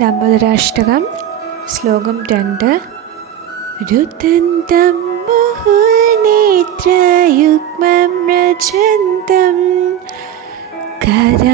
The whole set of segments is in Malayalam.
ദാമ്പതരാഷ്ടകം ശ്ലോകം രണ്ട് രുദന്തം മുഹുനേത്രയുഗ്മം രചന്തം കരാംബുജയുഗ്മേന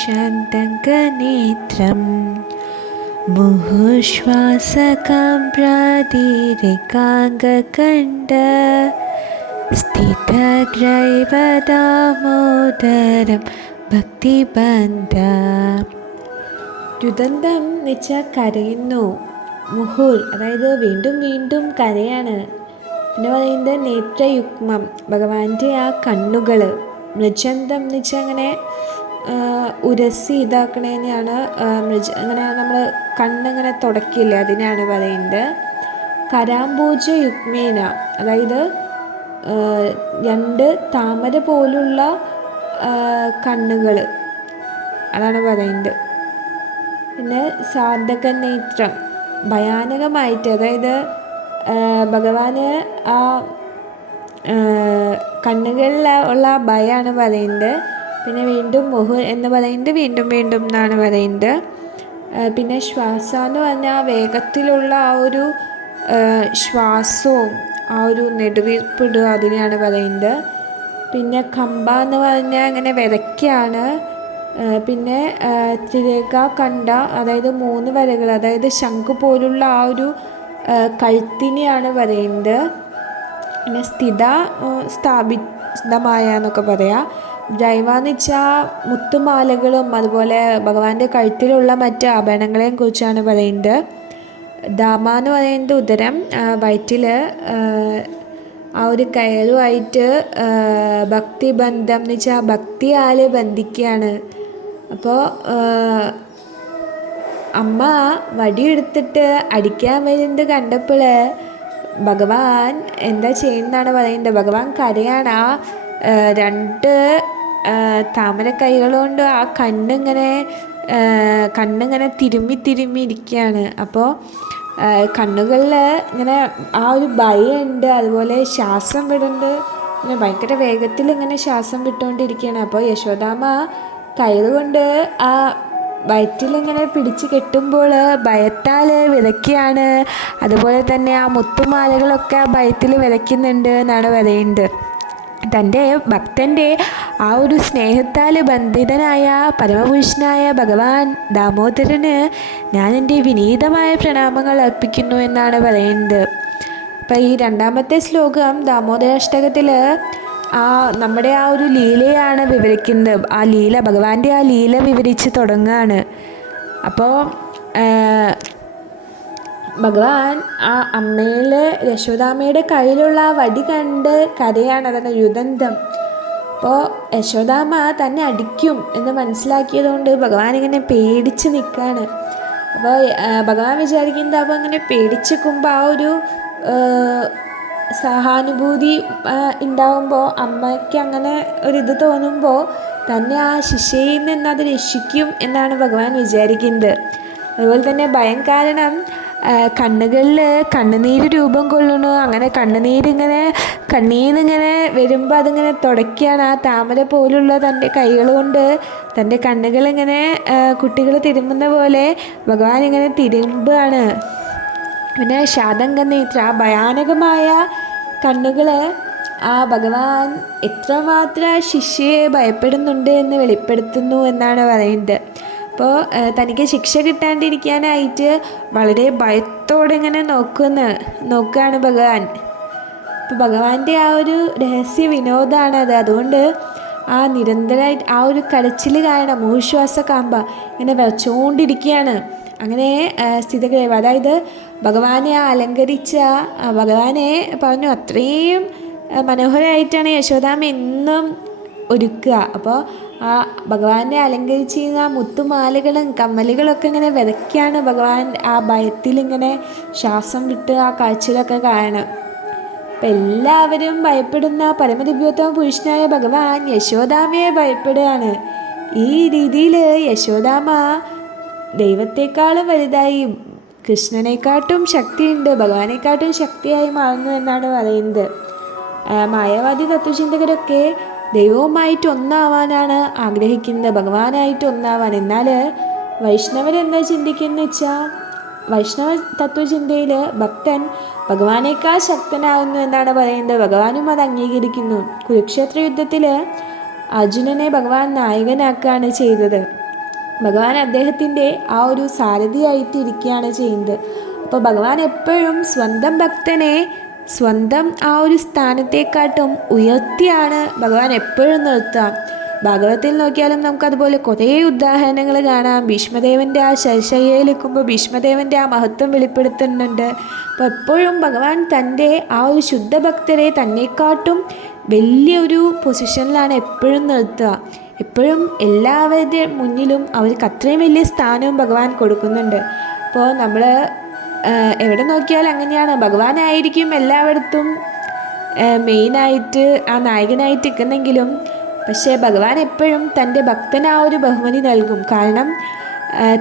ശാന്തങ്കനേത്രം മുഹുശ്വാസകാം പ്രാതിരികാംഗകണ്ഠ സ്ഥിതഗ്രൈവദാമോദരം ഭക്തിബന്ധ. രുദന്തം വെച്ചാൽ കരയുന്നു. മുഹുൽ അതായത് വീണ്ടും വീണ്ടും കരയാണ്. പിന്നെ പറയുന്നത് നേത്രയുഗ്മം ഭഗവാന്റെ ആ കണ്ണുകൾ മൃജന്തം വെച്ചാൽ അങ്ങനെ ഉരസി ഇതാക്കണേനെയാണ് മൃജ അങ്ങനെ നമ്മൾ കണ്ണങ്ങനെ തുടക്കില്ലേ അതിനാണ് പറയുന്നത്. കരാംബൂജ യുഗ്മേന അതായത് രണ്ട് താമര പോലുള്ള കണ്ണുകൾ അതാണ് പറയുന്നത്. പിന്നെ സാധക നേത്രം ഭയാനകമായിട്ട് അതായത് ഭഗവാന് ആ കണ്ണുകളിൽ ഉള്ള ഭയമാണ് പറയുന്നത്. പിന്നെ വീണ്ടും മുഹു എന്ന് പറയുന്നത് വീണ്ടും വീണ്ടും എന്നാണ് പറയുന്നത്. പിന്നെ ശ്വാസം എന്ന് പറഞ്ഞാൽ വേഗത്തിലുള്ള ആ ഒരു ശ്വാസവും ആ ഒരു നെടുവീർപ്പിടുക അതിനെയാണ് പറയുന്നത്. പിന്നെ കമ്പ എന്ന് പറഞ്ഞാൽ അങ്ങനെ വിതയ്ക്കാണ് പിന്നെ തിരക കണ്ട അതായത് മൂന്ന് വരകൾ അതായത് ശംഖ് പോലുള്ള ആ ഒരു കഴുത്തിനെയാണ് പറയുന്നത്. പിന്നെ സ്ഥിത സ്ഥാപിതമായ എന്നൊക്കെ പറയാം. ജൈവാന്ന് വെച്ചാൽ മുത്തുമാലകളും അതുപോലെ ഭഗവാന്റെ കഴുത്തിലുള്ള മറ്റ് ആഭരണങ്ങളെയും കുറിച്ചാണ് പറയുന്നത്. ദാമ എന്ന് പറയുന്നത് ഉദരം വയറ്റിൽ ആ ഒരു കയറുമായിട്ട് ഭക്തിബന്ധം എന്ന് വെച്ചാൽ ഭക്തി ആലെ ബന്ധിക്കുകയാണ്. അപ്പോൾ അമ്മ വടിയെടുത്തിട്ട് അടിക്കാൻ വരുന്നത് കണ്ടപ്പോൾ ഭഗവാൻ എന്താ ചെയ്യുന്നതാണ് പറയുന്നത്. ഭഗവാൻ കരയാണ്. ആ രണ്ട് താമര കൈകളുകൊണ്ട് ആ കണ്ണിങ്ങനെ കണ്ണിങ്ങനെ തിരുമ്മി തിരുമ്മി ഇരിക്കുകയാണ്. അപ്പോൾ കണ്ണുകളിൽ ഇങ്ങനെ ആ ഒരു ഭയമുണ്ട് അതുപോലെ ശ്വാസം വിടുന്നുണ്ട്. പിന്നെ ഭയങ്കര വേഗത്തിൽ ഇങ്ങനെ ശ്വാസം വിട്ടുകൊണ്ടിരിക്കുകയാണ്. അപ്പോൾ യശോദാമ്മ കയറുകൊണ്ട് ആ വയറ്റിലിങ്ങനെ പിടിച്ച് കെട്ടുമ്പോൾ ഭയത്താൽ വിതയ്ക്കുകയാണ്. അതുപോലെ തന്നെ ആ മുത്തുമാലകളൊക്കെ ആ ഭയത്തിൽ വിതയ്ക്കുന്നുണ്ട് എന്നാണ് പറയുന്നത്. തന്റെ ഭക്തന്റെ ആ ഒരു സ്നേഹത്താൽ ബന്ധിതനായ പരമപുരുഷനായ ഭഗവാൻ ദാമോദരന് ഞാൻ എന്റെ വിനീതമായ പ്രണാമങ്ങൾ അർപ്പിക്കുന്നു എന്നാണ് പറയുന്നത്. അപ്പം ഈ രണ്ടാമത്തെ ശ്ലോകം ദാമോദരാഷ്ടകത്തിൽ ആ നമ്മുടെ ആ ഒരു ലീലയാണ് വിവരിക്കുന്നത്. ആ ലീല ഭഗവാന്റെ ആ ലീല വിവരിച്ച് തുടങ്ങുകയാണ്. അപ്പോൾ ഭഗവാൻ ആ അമ്മയിലെ യശോദാമ്മയുടെ കയ്യിലുള്ള ആ വടി കണ്ട് കരയാണ് അതാണ് രുദന്തം അപ്പോൾ യശോദാമ്മ തന്നെ അടിക്കും എന്ന് മനസ്സിലാക്കിയതുകൊണ്ട് ഭഗവാൻ ഇങ്ങനെ പേടിച്ച് നിൽക്കുകയാണ് അപ്പോൾ ഭഗവാൻ വിചാരിക്കുന്നത് അപ്പോൾ ഇങ്ങനെ പേടിച്ച് നിൽക്കുമ്പോൾ ആ ഒരു സഹാനുഭൂതി ഉണ്ടാവുമ്പോൾ അമ്മയ്ക്ക് അങ്ങനെ ഒരിത് തോന്നുമ്പോൾ തന്നെ ആ ശിഷ്യയിൽ നിന്ന് അത് രക്ഷിക്കും എന്നാണ് ഭഗവാൻ വിചാരിക്കുന്നത്. അതുപോലെ തന്നെ ഭയം കാരണം കണ്ണുകളിൽ കണ്ണുനീര് രൂപം കൊള്ളണു അങ്ങനെ കണ്ണുനീരിങ്ങനെ കണ്ണീന്നിങ്ങനെ വരുമ്പോൾ അതിങ്ങനെ തുടയ്ക്കുകയാണ്. ആ താമര പോലുള്ള തന്റെ കൈകൾ കൊണ്ട് തന്റെ കണ്ണുകളിങ്ങനെ കുട്ടികൾ തിരുമ്പുന്ന പോലെ ഭഗവാൻ ഇങ്ങനെ തിരുമ്പുകയാണ് പിന്നെ ശാതങ്ക നേത്ര ആ ഭയാനകമായ കണ്ണുകൾ ആ ഭഗവാൻ എത്രമാത്രം ശിഷ്യയെ ഭയപ്പെടുന്നുണ്ട് എന്ന് വെളിപ്പെടുത്തുന്നു എന്നാണ് പറയുന്നത്. അപ്പോൾ തനിക്ക് ശിക്ഷ കിട്ടാണ്ടിരിക്കാനായിട്ട് വളരെ ഭയത്തോടെ ഇങ്ങനെ നോക്കുന്ന നോക്കുകയാണ് ഭഗവാൻ. അപ്പോൾ ഭഗവാന്റെ ആ ഒരു രഹസ്യ വിനോദമാണ് അത് അതുകൊണ്ട് ആ നിരന്തരമായിട്ട് ആ ഒരു കരച്ചിൽ കാരണം മൂശ്വാസ കാമ്പ ഇങ്ങനെ വെച്ചുകൊണ്ടിരിക്കുകയാണ് അങ്ങനെ സ്ഥിതഗ്രഹം. അതായത് ഭഗവാനെ അലങ്കരിച്ച ഭഗവാനെ പറഞ്ഞു അത്രയും മനോഹരമായിട്ടാണ് യശോദാമ എന്നും ഒരുക്കുക. അപ്പോൾ ആ ഭഗവാനെ അലങ്കരിച്ചിരുന്ന ആ മുത്തുമാലകളും കമ്മലുകളൊക്കെ ഇങ്ങനെ വിതയ്ക്കാണ് ഭഗവാൻ ആ ഭയത്തിലിങ്ങനെ ശ്വാസം വിട്ട് ആ കാഴ്ചയിലൊക്കെ കാണുന്നത് അപ്പം എല്ലാവരും ഭയപ്പെടുന്ന പരമദിവ്യോത്തമ പുരുഷനായ ഭഗവാൻ യശോദാമയെ ഭയപ്പെടുകയാണ്. ഈ രീതിയിൽ യശോദാമ ദൈവത്തെക്കാളും വലുതായി കൃഷ്ണനെക്കാട്ടും ശക്തിയുണ്ട് ഭഗവാനെക്കാട്ടും ശക്തിയായി മാറുന്നു എന്നാണ് പറയുന്നത്. മായാവാദി തത്വചിന്തകരൊക്കെ ദൈവവുമായിട്ട് ഒന്നാവാനാണ് ആഗ്രഹിക്കുന്നത് ഭഗവാനായിട്ട് ഒന്നാവാൻ. എന്നാൽ വൈഷ്ണവരെന്താ ചിന്തിക്കുന്നത് വെച്ചാൽ വൈഷ്ണവ തത്വചിന്തയിൽ ഭക്തൻ ഭഗവാനേക്കാൾ ശക്തനാകുന്നു എന്നാണ് പറയുന്നത്. ഭഗവാനും അത് അംഗീകരിക്കുന്നു. കുരുക്ഷേത്ര യുദ്ധത്തിൽ അർജുനനെ ഭഗവാൻ നായകനാക്കുകയാണ് ചെയ്തത്. ഭഗവാൻ അദ്ദേഹത്തിന്റെ ആ ഒരു സാരഥിയായിട്ട് ഇരിക്കുകയാണ് ചെയ്യുന്നത്. അപ്പോൾ ഭഗവാൻ എപ്പോഴും സ്വന്തം ഭക്തനെ സ്വന്തം ആ ഒരു സ്ഥാനത്തെക്കാട്ടും ഉയർത്തിയാണ് ഭഗവാൻ എപ്പോഴും നിർത്തുക. ഭാഗവത്തിൽ നോക്കിയാലും നമുക്കതുപോലെ കുറേ ഉദാഹരണങ്ങൾ കാണാം. ഭീഷ്മദേവന്റെ ആ ശശയ്യയിൽ നിൽക്കുമ്പോൾ ഭീഷ്മദേവന്റെ ആ മഹത്വം വെളിപ്പെടുത്തുന്നുണ്ട്. അപ്പോൾ എപ്പോഴും ഭഗവാൻ തന്റെ ആ ഒരു ശുദ്ധഭക്തരെ തന്നെക്കാട്ടും വലിയൊരു പൊസിഷനിലാണ് എപ്പോഴും നിർത്തുക. എപ്പോഴും എല്ലാവരുടെ മുന്നിലും അവർക്ക് അത്രയും വലിയ സ്ഥാനവും ഭഗവാൻ കൊടുക്കുന്നുണ്ട്. അപ്പോൾ നമ്മൾ എവിടെ നോക്കിയാലും അങ്ങനെയാണ്. ഭഗവാനായിരിക്കും എല്ലായിടത്തും മെയിനായിട്ട് ആ നായകനായിട്ട് നിൽക്കുന്നെങ്കിലും. പക്ഷേ ഭഗവാൻ എപ്പോഴും തന്റെ ഭക്തന് ആ ഒരു ബഹുമതി നൽകും. കാരണം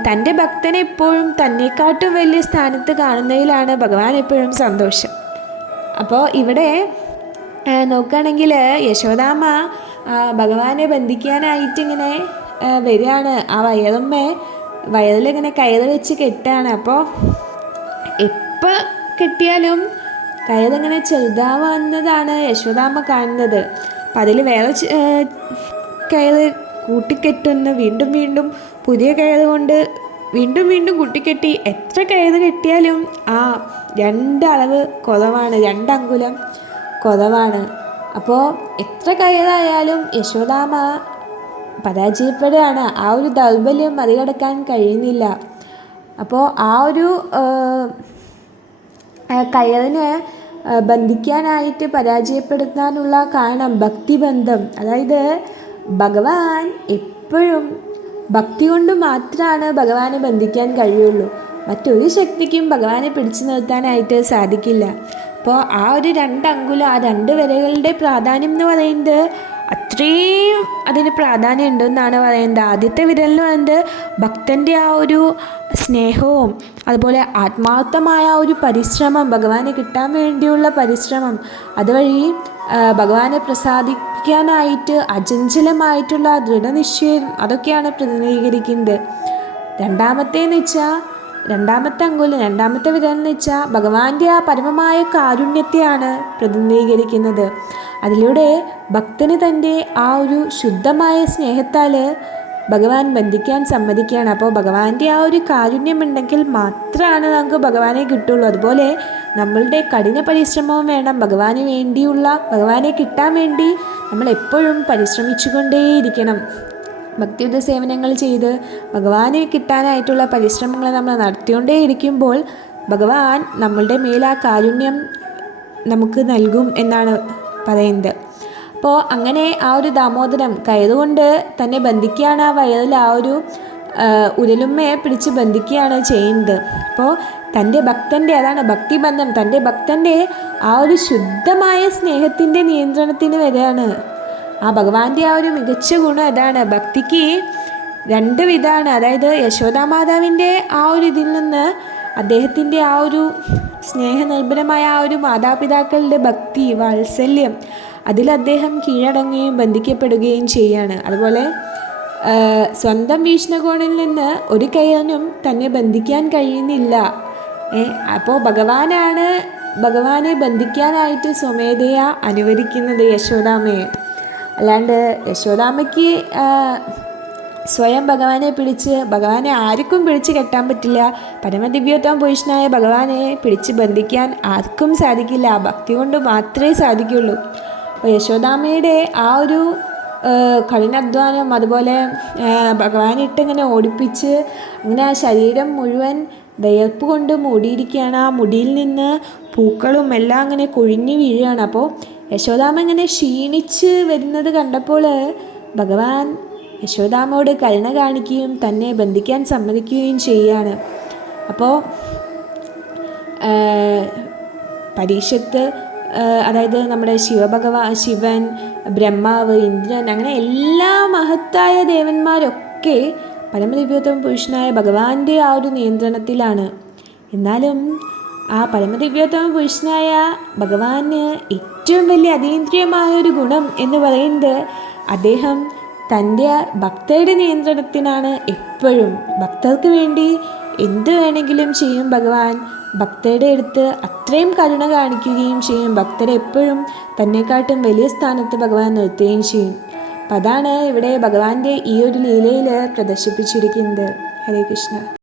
തന്റെ ഭക്തനെ എപ്പോഴും തന്നെക്കാട്ടും വലിയ സ്ഥാനത്ത് കാണുന്നതിലാണ് ഭഗവാൻ എപ്പോഴും സന്തോഷം. അപ്പോൾ ഇവിടെ നോക്കുകയാണെങ്കിൽ യശോദാമ്മ ഭഗവാനെ ബന്ധിക്കാനായിട്ട് ഇങ്ങനെ വരികയാണ്. ആ വയറമ്മ വയറിലിങ്ങനെ കയറ് വെച്ച് കെട്ടാണ് അപ്പോൾ കെട്ടിയാലും കയറിങ്ങനെ ചെറുതാവുന്നതാണ് യശോദാമ്മ കാണുന്നത്. അപ്പം അതിൽ വേറെ കയറ് കൂട്ടിക്കെട്ടുന്ന. വീണ്ടും വീണ്ടും പുതിയ കയറ് കൊണ്ട് വീണ്ടും വീണ്ടും കൂട്ടിക്കെട്ടി. എത്ര കയറ് കെട്ടിയാലും ആ രണ്ടളവ് കുറവാണ്. രണ്ടങ്കുലം കുറവാണ്. അപ്പോൾ എത്ര കയറായാലും യശോദാമ പരാജയപ്പെടുകയാണ്. ആ ഒരു ദൗർബല്യം മറികടക്കാൻ കഴിയുന്നില്ല. അപ്പോൾ ആ ഒരു കയറിനെ ബന്ധിക്കാനായിട്ട് പരാജയപ്പെടുത്താനുള്ള കാരണം ഭക്തിബന്ധം. അതായത് ഭഗവാൻ എപ്പോഴും ഭക്തി കൊണ്ട് മാത്രമാണ് ഭഗവാനെ ബന്ധിക്കാൻ കഴിയുള്ളൂ. മറ്റൊരു ശക്തിക്കും ഭഗവാനെ പിടിച്ചു നിർത്താനായിട്ട് സാധിക്കില്ല. അപ്പോൾ ആ ഒരു രണ്ട് അങ്കുലം ആ രണ്ട് വരകളുടെ പ്രാധാന്യം എന്ന് പറയുന്നത് അത്രയും അതിന് പ്രാധാന്യം ഉണ്ടെന്നാണ് പറയുന്നത്. ആദ്യത്തെ വിരൽ എന്ന് പറയുന്നത് ഭക്തന്റെ ആ ഒരു സ്നേഹവും അതുപോലെ ആത്മാർത്ഥമായ ഒരു പരിശ്രമം ഭഗവാനെ കിട്ടാൻ വേണ്ടിയുള്ള പരിശ്രമം. അതുവഴി ഭഗവാനെ പ്രസാദിക്കാനായിട്ട് അചഞ്ചലമായിട്ടുള്ള ദൃഢനിശ്ചയം അതൊക്കെയാണ് പ്രതിനിധീകരിക്കുന്നത്. രണ്ടാമത്തേന്ന് വെച്ചാൽ രണ്ടാമത്തെ അങ്കുലം രണ്ടാമത്തെ വിരൽ എന്ന് വെച്ചാൽ ഭഗവാന്റെ ആ പരമമായ കാരുണ്യത്തെയാണ് പ്രതിനിധീകരിക്കുന്നത്. അതിലൂടെ ഭക്തന് തന്റെ ആ ഒരു ശുദ്ധമായ സ്നേഹത്താൽ ഭഗവാൻ ബന്ധിക്കാൻ സമ്മതിക്കുകയാണ്. അപ്പോൾ ഭഗവാന്റെ ആ ഒരു കാരുണ്യം കാരുണ്യമുണ്ടെങ്കിൽ മാത്രമാണ് നമുക്ക് ഭഗവാനെ കിട്ടുള്ളൂ. അതുപോലെ നമ്മളുടെ കഠിന പരിശ്രമവും വേണം. ഭഗവാന് വേണ്ടിയുള്ള ഭഗവാനെ കിട്ടാൻ വേണ്ടി നമ്മൾ എപ്പോഴും പരിശ്രമിച്ചുകൊണ്ടേയിരിക്കണം. ഭക്തിയുദ്ധ സേവനങ്ങൾ ചെയ്ത് ഭഗവാനെ കിട്ടാനായിട്ടുള്ള പരിശ്രമങ്ങൾ നമ്മൾ നടത്തിക്കൊണ്ടേയിരിക്കുമ്പോൾ ഭഗവാൻ നമ്മളുടെ മേൽ ആ കാരുണ്യം നമുക്ക് നൽകും എന്നാണ് പറയുന്നത്. അപ്പോൾ അങ്ങനെ ആ ഒരു ദാമോദരം കയറുകൊണ്ട് തന്നെ ബന്ധിക്കുകയാണ് ആ വയറിൽ ആ ഒരു ഉരലുമ്മയെ പിടിച്ച് ബന്ധിക്കുകയാണ് ചെയ്യുന്നത്. അപ്പോൾ തന്റെ ഭക്തന്റെ അതാണ് ഭക്തിബന്ധം തന്റെ ഭക്തന്റെ ആ ഒരു ശുദ്ധമായ സ്നേഹത്തിന്റെ നിയന്ത്രണത്തിന് വരികയാണ് ആ ഭഗവാന്റെ ആ ഒരു മികച്ച ഗുണം അതാണ്. ഭക്തിക്ക് രണ്ട് വിധമാണ്. അതായത് യശോദാ യശോദാമാതാവിന്റെ ആ ഒരു ഇതിൽ നിന്ന് അദ്ദേഹത്തിന്റെ ആ ഒരു സ്നേഹനിർഭരമായ ആ ഒരു മാതാപിതാക്കളുടെ ഭക്തി വാത്സല്യം അതിൽ അദ്ദേഹം കീഴടങ്ങുകയും ബന്ധിക്കപ്പെടുകയും ചെയ്യാണ്. അതുപോലെ സ്വന്തം വീക്ഷണകോണിൽ നിന്ന് ഒരു കയ്യനും തന്നെ ബന്ധിക്കാൻ കഴിയുന്നില്ല. അപ്പോൾ ഭഗവാനാണ് ഭഗവാനെ ബന്ധിക്കാനായിട്ട് സ്വമേധയ അനുവദിക്കുന്നത് യശോദാമയെ അല്ലാണ്ട് യശോദാമ്മയ്ക്ക് സ്വയം ഭഗവാനെ പിടിച്ച് ഭഗവാനെ ആർക്കും പിടിച്ച് കെട്ടാൻ പറ്റില്ല. പരമദിവ്യോത്തമ പുരുഷനായ ഭഗവാനെ പിടിച്ച് ബന്ധിക്കാൻ ആർക്കും സാധിക്കില്ല. ഭക്തി കൊണ്ട് മാത്രമേ സാധിക്കുള്ളൂ. യശോദാമയുടെ ആ ഒരു കഠിനാധ്വാനം അതുപോലെ ഭഗവാനിട്ട് ഇങ്ങനെ ഓടിപ്പിച്ച് അങ്ങനെ ആ ശരീരം മുഴുവൻ വിയർപ്പ് കൊണ്ട് മൂടിയിരിക്കുകയാണ്. ആ മുടിയിൽ നിന്ന് പൂക്കളും എല്ലാം അങ്ങനെ കൊഴിഞ്ഞു വീഴുകയാണ്. അപ്പോൾ യശോദാമ ഇങ്ങനെ ക്ഷീണിച്ച് വരുന്നത് കണ്ടപ്പോൾ ഭഗവാൻ യശോദാമ്മയോട് കരുണ കാണിക്കുകയും തന്നെ ബന്ധിക്കാൻ സമ്മതിക്കുകയും ചെയ്യുകയാണ് അപ്പോൾ പരീക്ഷത്ത് അതായത് നമ്മുടെ ശിവഭഗവാ ശിവൻ ബ്രഹ്മാവ് ഇന്ദ്രൻ അങ്ങനെ എല്ലാ മഹത്തായ ദേവന്മാരൊക്കെ പരമദിവ്യോത്തമ പുരുഷനായ ഭഗവാന്റെ ആ ഒരു നിയന്ത്രണത്തിലാണ്. എന്നാലും ആ പരമദിവ്യോത്തമ പുരുഷനായ ഭഗവാന് ഏറ്റവും വലിയ അതീന്ദ്രിയമായ ഒരു ഗുണം എന്ന് പറയുന്നത് അദ്ദേഹം തന്റെ ഭക്തരുടെ നിയന്ത്രണത്തിനാണ് എപ്പോഴും ഭക്തർക്ക് വേണ്ടി എന്ത് വേണമെങ്കിലും ചെയ്യും ഭഗവാൻ. ഭക്തരുടെ അടുത്ത് അത്രയും കരുണ കാണിക്കുകയും ചെയ്യും. ഭക്തരെ എപ്പോഴും തന്നെക്കാട്ടും വലിയ സ്ഥാനത്ത് ഭഗവാൻ നിർത്തുകയും ചെയ്യും. അപ്പം അതാണ് ഇവിടെ ഭഗവാന്റെ ഈ ഒരു ലീലയിൽ പ്രദർശിപ്പിച്ചിരിക്കുന്നത്. ഹരേ കൃഷ്ണ.